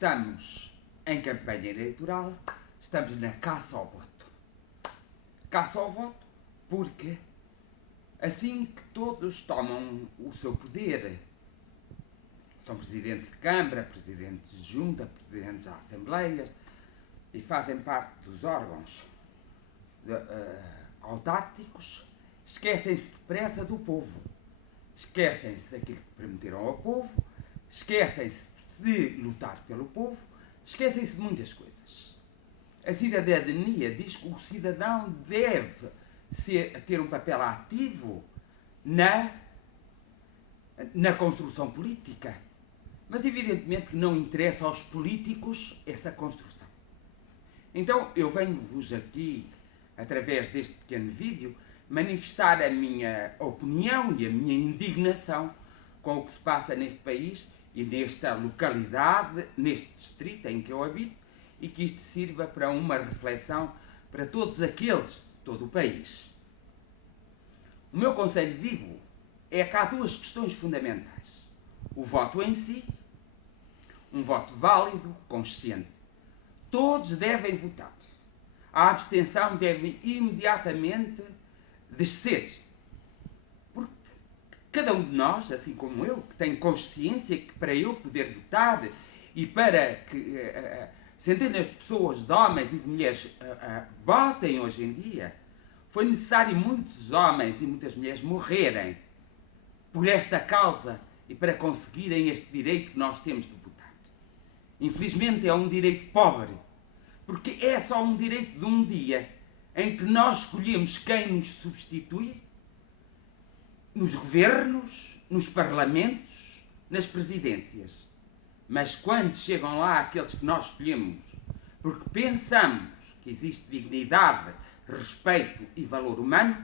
estamos em campanha eleitoral, estamos na caça ao voto. Caça ao voto porque assim que todos tomam o seu poder, são presidentes de Câmara, presidentes de Junta, presidentes de Assembleias e fazem parte dos órgãos autárquicos, esquecem-se depressa do povo. Esquecem-se daquilo que prometeram ao povo, esquecem-se de lutar pelo povo, esquecem-se de muitas coisas. A cidadania diz que o cidadão deve ter um papel ativo na construção política. Mas evidentemente que não interessa aos políticos essa construção. Então eu venho-vos aqui, através deste pequeno vídeo, manifestar a minha opinião e a minha indignação com o que se passa neste país e nesta localidade, neste distrito em que eu habito, e que isto sirva para uma reflexão para todos aqueles de todo o país. O meu conselho vivo é que há duas questões fundamentais. O voto em si, um voto válido, consciente. Todos devem votar. A abstenção deve imediatamente descer. Porque cada um de nós, assim como eu, que tem consciência que para eu poder votar e para que centenas de pessoas, de homens e de mulheres, votem hoje em dia, foi necessário muitos homens e muitas mulheres morrerem por esta causa e para conseguirem este direito que nós temos de votar. Infelizmente é um direito pobre, porque é só um direito de um dia em que nós escolhemos quem nos substitui nos governos, nos parlamentos, nas presidências. Mas quando chegam lá aqueles que nós escolhemos, porque pensamos que existe dignidade, respeito e valor humano,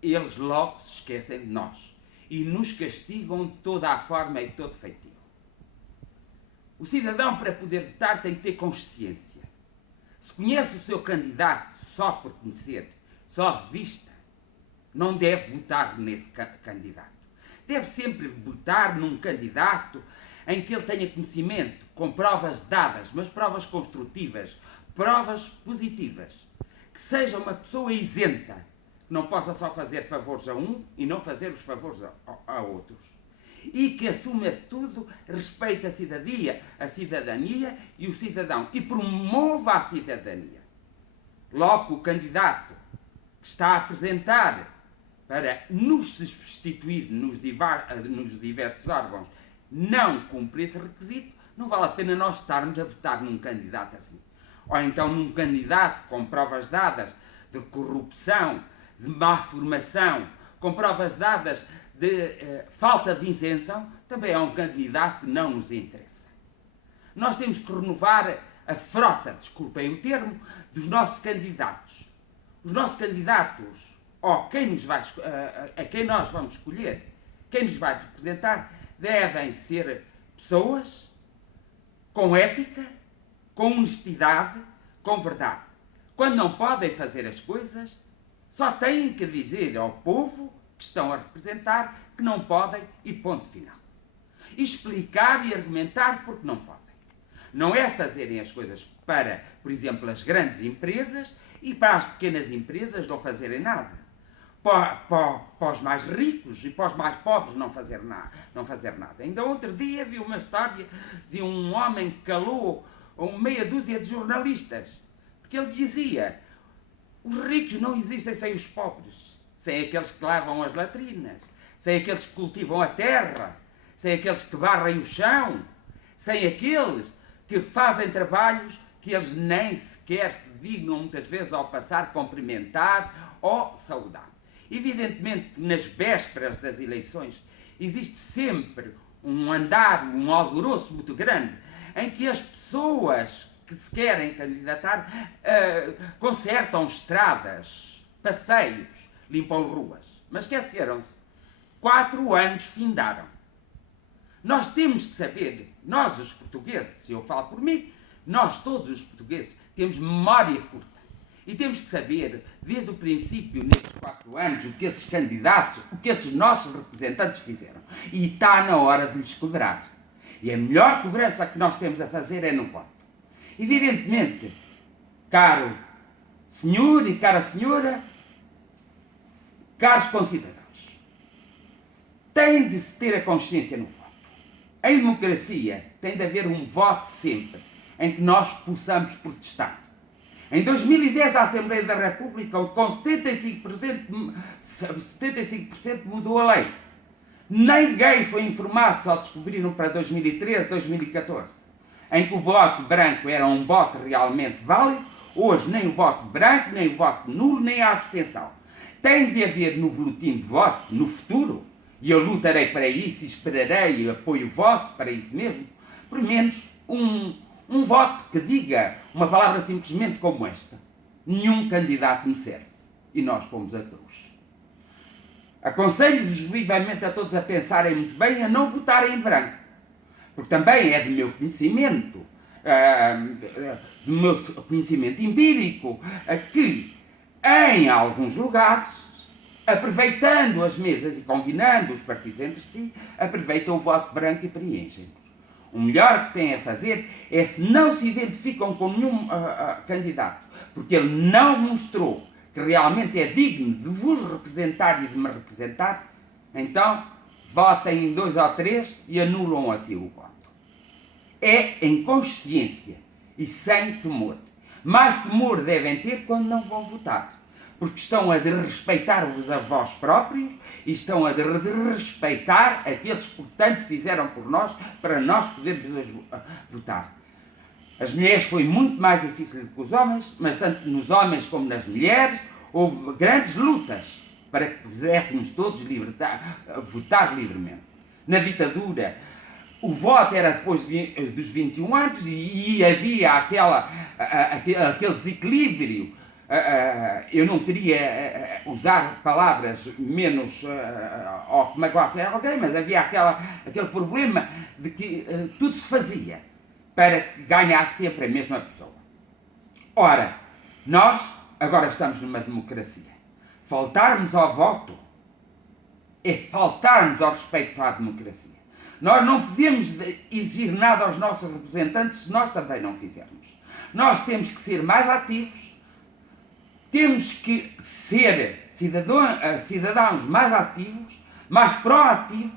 eles logo se esquecem de nós e nos castigam de toda a forma e de todo feitio. O cidadão, para poder votar, tem que ter consciência. Se conhece o seu candidato só por conhecer, só de vista, não deve votar nesse candidato. Deve sempre votar num candidato em que ele tenha conhecimento, com provas dadas, mas provas construtivas, provas positivas. Que seja uma pessoa isenta, que não possa só fazer favores a um e não fazer os favores a outros. E que, acima de tudo, respeite a cidadania e o cidadão e promova a cidadania. Logo, o candidato que está a apresentar para nos substituir nos diversos órgãos não cumpre esse requisito, não vale a pena nós estarmos a votar num candidato assim. Ou então num candidato com provas dadas de corrupção, de má formação, com provas dadas de falta de isenção, também é um candidato que não nos interessa. Nós temos que renovar a frota, desculpem o termo, dos nossos candidatos. Os nossos candidatos, ou a quem nós vamos escolher, quem nos vai representar, devem ser pessoas com ética, com honestidade, com verdade. Quando não podem fazer as coisas, só têm que dizer ao povo que estão a representar que não podem e ponto final. E explicar e argumentar porque não podem. Não é fazerem as coisas para, por exemplo, as grandes empresas e para as pequenas empresas não fazerem nada. Para os mais ricos e para os mais pobres não fazer nada. Ainda outro dia vi uma história de um homem que calou meia dúzia de jornalistas, porque ele dizia: os ricos não existem sem os pobres, sem aqueles que lavam as latrinas, sem aqueles que cultivam a terra, sem aqueles que varrem o chão, sem aqueles que fazem trabalhos que eles nem sequer se dignam muitas vezes ao passar cumprimentar ou saudar. Evidentemente que nas vésperas das eleições existe sempre um alvoroço muito grande, em que as pessoas que se querem candidatar consertam estradas, passeios, limpam ruas. Mas esqueceram-se. 4 anos findaram. Nós temos que saber, nós os portugueses, se eu falo por mim, nós todos os portugueses temos memória curta. E temos que saber, desde o princípio, nestes 4 anos, o que esses candidatos, o que esses nossos representantes fizeram. E está na hora de lhes cobrar. E a melhor cobrança que nós temos a fazer é no voto. Evidentemente, caro senhor e cara senhora, caros concidadãos, tem de se ter a consciência no voto. Em democracia tem de haver um voto sempre em que nós possamos protestar. Em 2010 a Assembleia da República com 75% mudou a lei. Ninguém foi informado, só descobriram para 2013, 2014, em que o voto branco era um voto realmente válido. Hoje nem o voto branco, nem o voto nulo, nem a abstenção. Tem de haver no boletim de voto, no futuro, e eu lutarei para isso e esperarei apoio vosso para isso mesmo, por menos um voto que diga uma palavra simplesmente como esta: nenhum candidato me serve. E nós pomos a cruz. Aconselho-vos vivamente a todos a pensarem muito bem, a não votarem em branco. Porque também é do meu conhecimento, do meu conhecimento empírico, que em alguns lugares, aproveitando as mesas e combinando os partidos entre si, aproveitam o voto branco e preenchem. O melhor que têm a fazer é, se não se identificam com nenhum candidato, porque ele não mostrou que realmente é digno de vos representar e de me representar, então votem em 2 ou 3 e anulam assim o voto. É em consciência e sem temor. Mais temor devem ter quando não vão votar, porque estão a desrespeitar-vos a vós próprios e estão a desrespeitar aqueles que, portanto, fizeram por nós, para nós podermos votar. As mulheres foi muito mais difícil do que os homens, mas tanto nos homens como nas mulheres houve grandes lutas para que pudéssemos todos votar livremente. Na ditadura, o voto era depois dos 21 anos e havia aquele desequilíbrio. Eu não queria usar palavras menos ou que magoassem alguém, mas havia aquele problema de que tudo se fazia para que ganhasse sempre a mesma pessoa. Ora, nós agora estamos numa democracia. Faltarmos ao voto é faltarmos ao respeito à democracia. Nós não podemos exigir nada aos nossos representantes se nós também não fizermos. Nós temos que ser mais ativos, temos que ser cidadãos mais ativos, mais proativos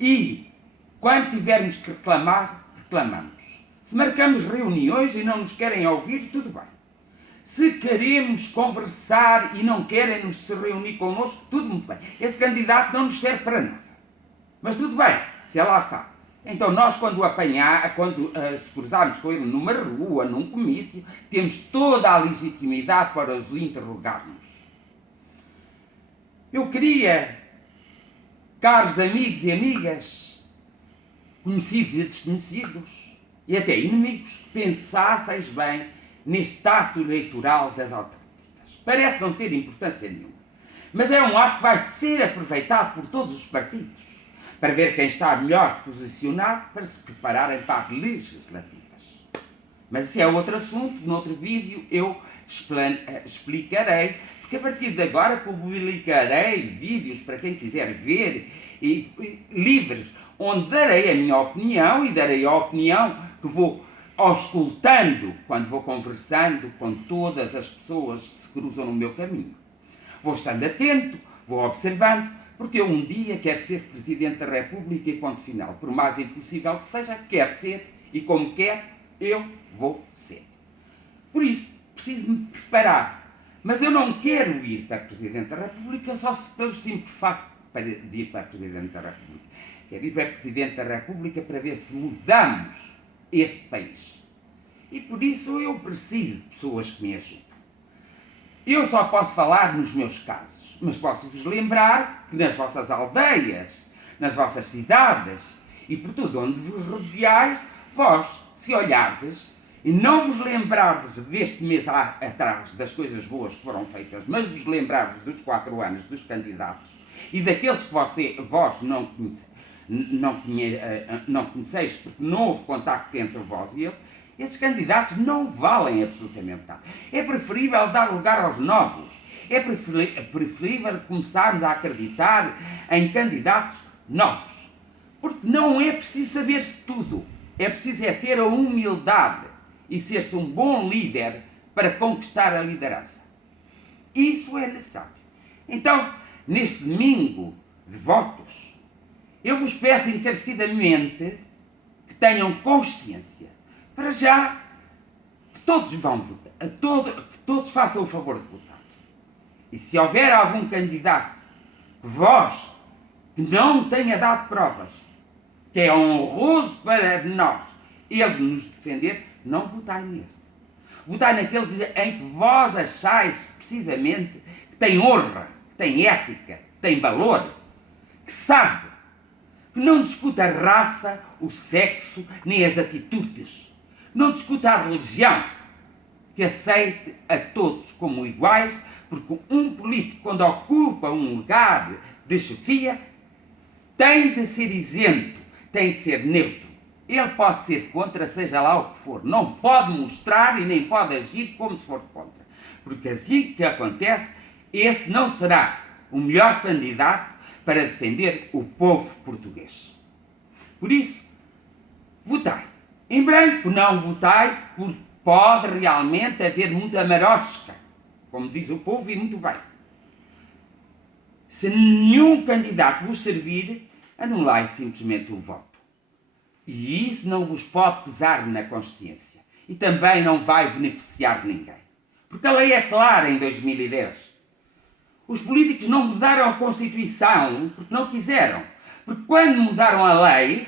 e, quando tivermos que reclamar, reclamamos. Se marcamos reuniões e não nos querem ouvir, tudo bem. Se queremos conversar e não querem nos se reunir connosco, tudo muito bem. Esse candidato não nos serve para nada. Mas tudo bem, se lá está. Então nós, quando se cruzarmos com ele numa rua, num comício, temos toda a legitimidade para os interrogarmos. Eu queria, caros amigos e amigas, conhecidos e desconhecidos, e até inimigos, que pensasseis bem neste ato eleitoral das autárquicas. Parece não ter importância nenhuma, mas é um ato que vai ser aproveitado por todos os partidos para ver quem está melhor posicionado para se prepararem para as legislativas. Mas isso é outro assunto, noutro vídeo eu explicarei, porque a partir de agora publicarei vídeos para quem quiser ver, livres, onde darei a minha opinião e darei a opinião que vou auscultando quando vou conversando com todas as pessoas que se cruzam no meu caminho. Vou estando atento, vou observando, porque eu um dia quero ser Presidente da República e ponto final. Por mais impossível que seja, quero ser e como quer, eu vou ser. Por isso, preciso me preparar. Mas eu não quero ir para Presidente da República só pelo simples facto de ir para Presidente da República. Quero ir para Presidente da República para ver se mudamos este país. E por isso eu preciso de pessoas que me ajudem. Eu só posso falar nos meus casos, mas posso-vos lembrar que nas vossas aldeias, nas vossas cidades e por tudo onde vos rodeais, vós, se olhardes e não vos lembrardes deste mês atrás das coisas boas que foram feitas, mas vos lembrardes dos 4 anos dos candidatos e daqueles que vós não conheceis porque não houve contacto entre vós e ele, esses candidatos não valem absolutamente nada. É preferível dar lugar aos novos. É preferível começarmos a acreditar em candidatos novos. Porque não é preciso saber-se tudo. É preciso ter a humildade e ser-se um bom líder para conquistar a liderança. Isso é necessário. Então, neste domingo de votos, eu vos peço encarecidamente que tenham consciência. Para já, que todos vão votar. Que todos façam o favor de votar. E se houver algum candidato que vós que não tenha dado provas, que é honroso para nós, ele nos defender, não votai nesse. Votai naquele em que vós achais, precisamente, que tem honra, que tem ética, que tem valor, que sabe, que não discute a raça, o sexo, nem as atitudes. Não discute a religião, que aceite a todos como iguais, porque um político, quando ocupa um lugar de chefia, tem de ser isento, tem de ser neutro. Ele pode ser contra, seja lá o que for. Não pode mostrar e nem pode agir como se for contra. Porque assim que acontece, esse não será o melhor candidato para defender o povo português. Por isso, votai. Em branco não votai, porque pode realmente haver muita marosca, como diz o povo, e muito bem. Se nenhum candidato vos servir, anulai simplesmente o voto. E isso não vos pode pesar na consciência. E também não vai beneficiar ninguém. Porque a lei é clara em 2010. Os políticos não mudaram a Constituição porque não quiseram. Porque quando mudaram a lei,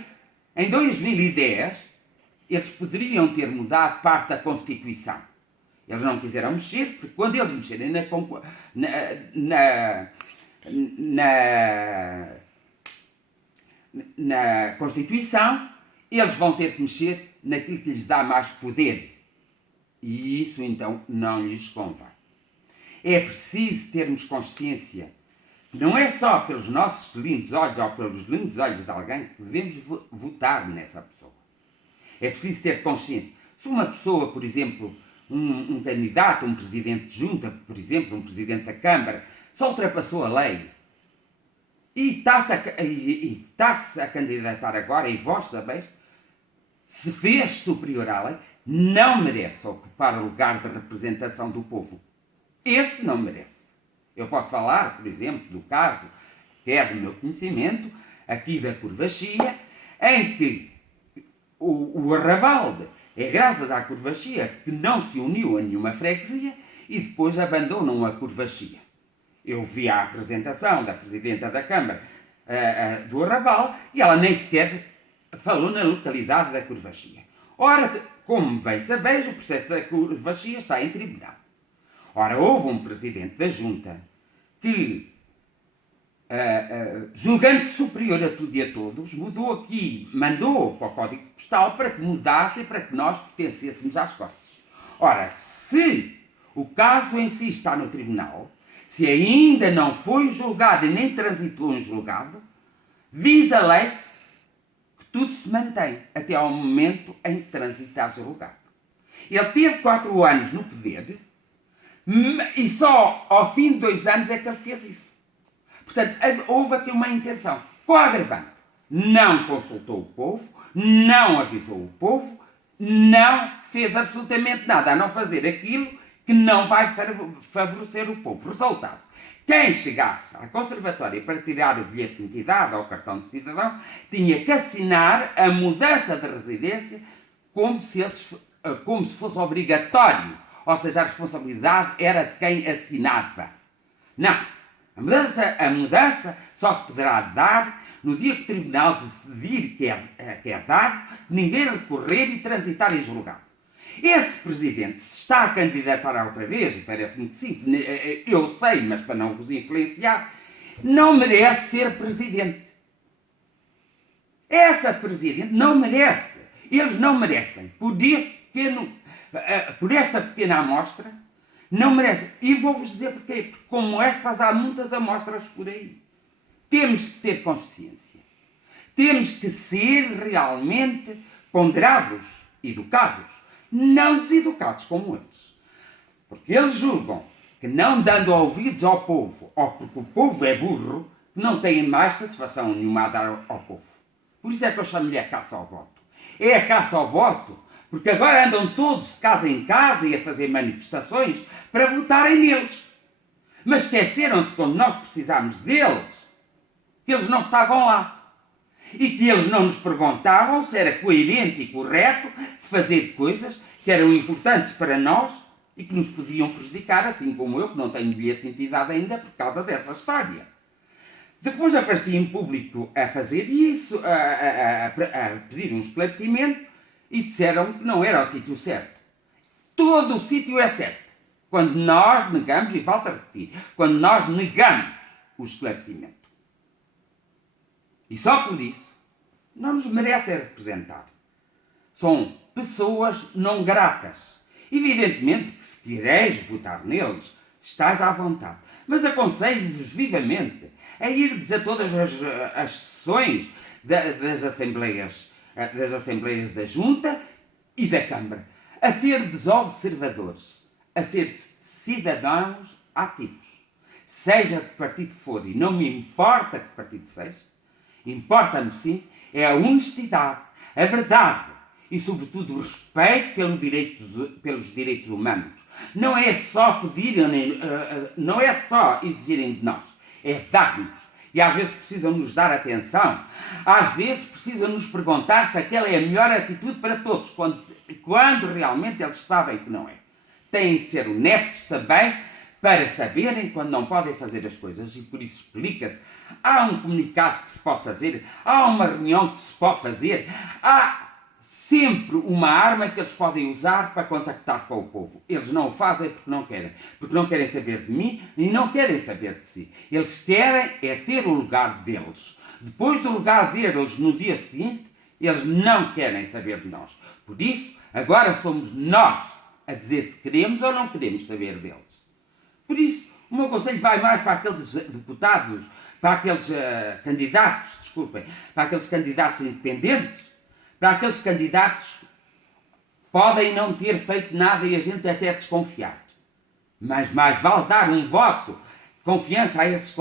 em 2010, eles poderiam ter mudado parte da Constituição. Eles não quiseram mexer, porque quando eles mexerem na Constituição, eles vão ter que mexer naquilo que lhes dá mais poder. E isso, então, não lhes convém. É preciso termos consciência que não é só pelos nossos lindos olhos ou pelos lindos olhos de alguém que devemos votar nessa pessoa. É preciso ter consciência. Se uma pessoa, por exemplo, um candidato, um presidente de junta, por exemplo, um presidente da Câmara, só ultrapassou a lei e está-se a candidatar agora, e vós sabeis, se fez superior à lei, não merece ocupar o lugar de representação do povo. Esse não merece. Eu posso falar, por exemplo, do caso, que é do meu conhecimento, aqui da Curva-Chia, em que o Arrabalde é graças à Curva-Chia que não se uniu a nenhuma freguesia e depois abandonam a Curva-Chia. Eu vi a apresentação da Presidenta da Câmara do Arrabal e ela nem sequer falou na localidade da Curva-Chia. Ora, como bem sabeis, o processo da Curva-Chia está em tribunal. Ora, houve um Presidente da Junta que, julgando superior a tudo e a todos, mudou aqui, mandou para o Código Postal para que mudasse e para que nós pertencêssemos às Cortes. Ora, se o caso em si está no tribunal, se ainda não foi julgado e nem transitou em julgado, diz a lei que tudo se mantém até ao momento em que transitar julgado. Ele teve 4 anos no poder e só ao fim de 2 anos é que ele fez isso. Portanto, houve aqui uma intenção. Com a agravante, não consultou o povo, não avisou o povo, não fez absolutamente nada a não fazer aquilo que não vai favorecer o povo. Resultado, quem chegasse à conservatória para tirar o bilhete de identidade ou o cartão de cidadão tinha que assinar a mudança de residência como se fosse obrigatório. Ou seja, a responsabilidade era de quem assinava. Não. A mudança só se poderá dar no dia que o tribunal decidir que é dado, ninguém recorrer e transitar em julgado. Esse presidente, se está a candidatar outra vez, parece-me que sim, eu sei, mas para não vos influenciar, não merece ser presidente. Essa presidente não merece. Eles não merecem. Por esta pequena amostra, não merecem. E vou-vos dizer porquê. Porque como estas, há muitas amostras por aí. Temos que ter consciência. Temos que ser realmente ponderados, educados. Não deseducados como eles. Porque eles julgam que não dando ouvidos ao povo, ou porque o povo é burro, não têm mais satisfação nenhuma a dar ao povo. Por isso é que eu chamo-lhe a caça ao voto. É a caça ao voto, porque agora andam todos de casa em casa e a fazer manifestações para votarem neles. Mas esqueceram-se, quando nós precisámos deles, que eles não estavam lá. E que eles não nos perguntavam se era coerente e correto fazer coisas que eram importantes para nós e que nos podiam prejudicar, assim como eu, que não tenho bilhete de identidade ainda por causa dessa história. Depois apareci em público a fazer isso, a pedir um esclarecimento, e disseram que não era o sítio certo. Todo o sítio é certo. Quando nós negamos, e volto a repetir, quando nós negamos o esclarecimento. E só por isso não nos merecem representar. São pessoas não gratas. Evidentemente que se quereis votar neles, estás à vontade. Mas aconselho-vos vivamente a irdes a todas as sessões das Assembleias da Junta e da Câmara. A ser observadores, a ser cidadãos ativos. Seja de que partido for, e não me importa que partido seja, importa-me sim, é a honestidade, a verdade e, sobretudo, o respeito pelos direitos humanos. Não é só pedirem, não é só exigirem de nós, é dar-nos. E às vezes precisam nos dar atenção, às vezes precisam nos perguntar se aquela é a melhor atitude para todos, quando realmente eles sabem que não é. Têm de ser honestos também para saberem quando não podem fazer as coisas, e por isso explica-se. Há um comunicado que se pode fazer, há uma reunião que se pode fazer, há sempre uma arma que eles podem usar para contactar com o povo. Eles não o fazem porque não querem saber de mim e não querem saber de si. Eles querem é ter o lugar deles. Depois do lugar deles, no dia seguinte, eles não querem saber de nós. Por isso, agora somos nós a dizer se queremos ou não queremos saber deles. Por isso, o meu conselho vai mais para aqueles deputados, para aqueles para aqueles candidatos independentes, para aqueles candidatos que podem não ter feito nada e a gente até desconfiar. Mas mais vale dar um voto de confiança a esses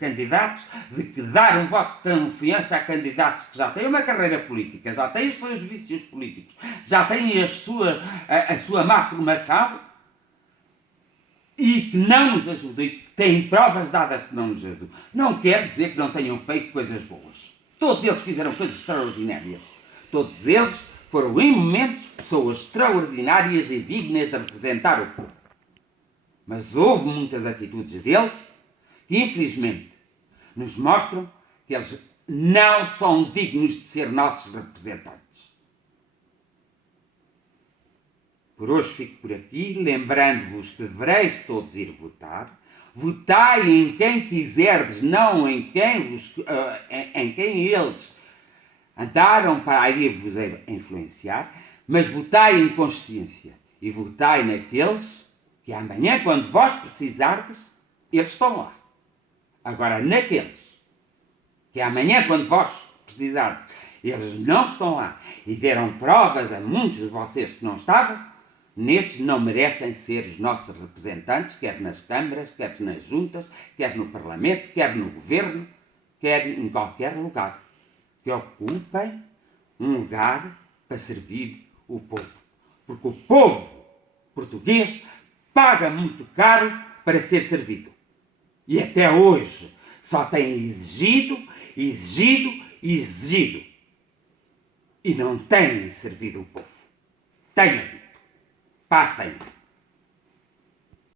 candidatos do que dar um voto de confiança a candidatos que já têm uma carreira política, já têm os seus vícios políticos, já têm a sua má formação e que não nos ajudam e que têm provas dadas que não nos ajudam. Não quer dizer que não tenham feito coisas boas. Todos eles fizeram coisas extraordinárias. Todos eles foram, em momentos, pessoas extraordinárias e dignas de representar o povo. Mas houve muitas atitudes deles que, infelizmente, nos mostram que eles não são dignos de ser nossos representantes. Por hoje fico por aqui, lembrando-vos que devereis todos ir votar. Votai em quem quiserdes, não em quem eles andaram para aí vos influenciar, mas votai em consciência e votai naqueles que amanhã, quando vós precisardes, eles estão lá. Agora, naqueles que amanhã, quando vós precisardes, eles não estão lá e deram provas a muitos de vocês que não estavam, nesses não merecem ser os nossos representantes, quer nas câmaras, quer nas juntas, quer no Parlamento, quer no Governo, quer em qualquer lugar. Que ocupem um lugar para servir o povo. Porque o povo português paga muito caro para ser servido. E até hoje só tem exigido. E não tem servido o povo. Tenho dito. Passem.